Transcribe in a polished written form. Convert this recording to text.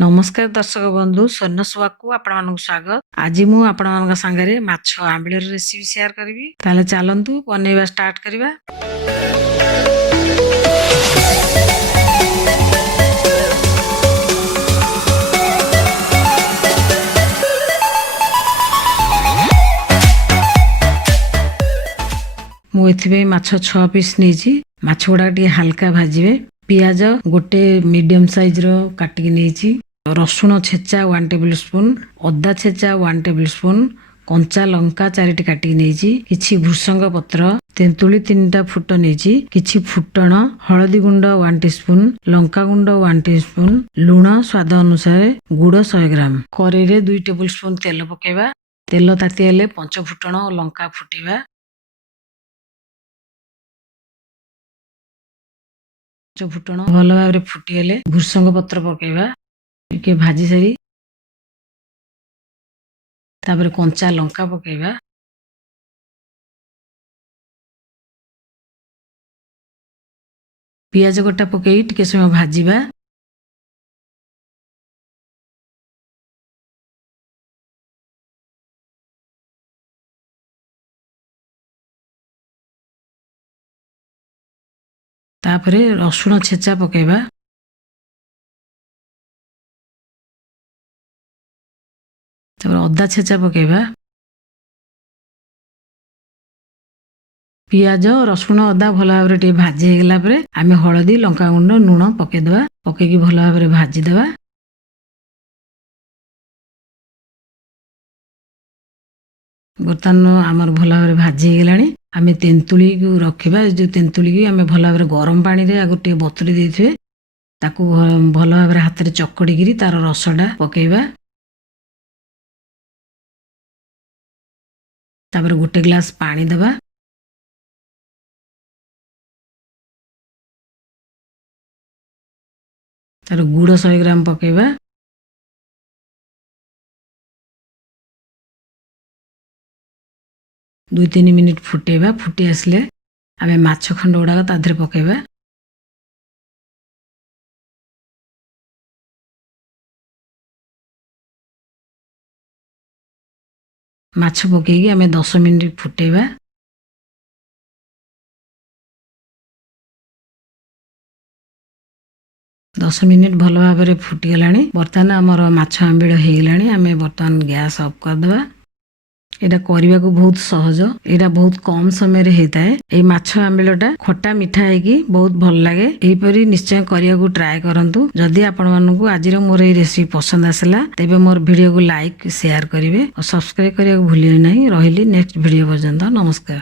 नमस्कार दर्शक बंधु swarnaswok को आपण स्वागत। आज मु आपण सांगे माछ आंबिलर रेसिपी शेयर करी। ताले चलतु बनैबा स्टार्ट करिबा। मु एथिबे माछ 6 पीस नेछि। माछ गुडा टी हल्का भाजिबे। पियाज गोटे मीडियम साइज रो काटिक नेछि। रसुण छेचा 1 टेबल स्पून, अदा छेचा 1 टेबल स्पून, कंचा लंका 4टी काटिक नेछि, किछि भृसंग पत्र, तेंतुली 3टा फुट नेछि, किछि फुटण, हळदी गुंड 1 टीस्पून, लंका गुंड 1 टीस्पून, लूण स्वाद अनुसार, गुड़ 100 ग्राम। कड़ाई रे 2 टेबल स्पून तेल पकेबा। तेल ताती हेले 5 फुटण और लंका फुटेबा। फुटण भल भाव फुटीगले भृसंग पत्र पकेबा। टिके भाजी सारी तापर कंचा लंका पकेबा। पियाज गोटा पकई टिके समय भाजीबा। तापरे रसुण छेचा पकेबा। तापर अदा छेचा पकेबा। पियाज रसुण अदा भल भाव टे भाजी हेगला परे आमे हळदी लंका गुंड लूण पके दवा। पकेकी भल भाव भाजी दवा। बर्तमान आमर भल भाव भाजी हेगलानी। आमे तेंतुली को रखिबा। जो तेंतुली की आमे भल भाव गरम पानी रे आगो टे बतुरी देथिबे। ताकू भल भाव हाथ रे चकड़ी गिरी तार रसडा पकेबा। तापर गोटे ग्लास पानी दबा। तार गुड़ 100 ग्राम पकेबा। दुई 3 मिनिट फुटेबा। फुटी आसले आमे माछ खंड गुडा ताधरे पकेबा। माछ पकेकी आमे 10 मिनिट फुटेबा। दस मिनिट भल भाव फुटीगलानी। बर्तमान आमर माछ आंबिल हेगलानी। आमे बर्तमान गैस ऑफ कर दबा। एटा करबा को बहुत सहज। एटा बहुत कम समय रे हेता है। ए माछ आंबिलटा खट्टा मिठा हेकी बहुत भल लागे। एही परी निश्चय करिया को ट्राई करंतु। जदि आपण मानकु आजिर मोर ए रेसिपी पसंद आसला तेबे मोर वीडियो को लाइक शेयर करिवे और सब्सक्राइब करिया को भूलियो नाही। रहिली नेक्स्ट वीडियो पर्यंत नमस्कार।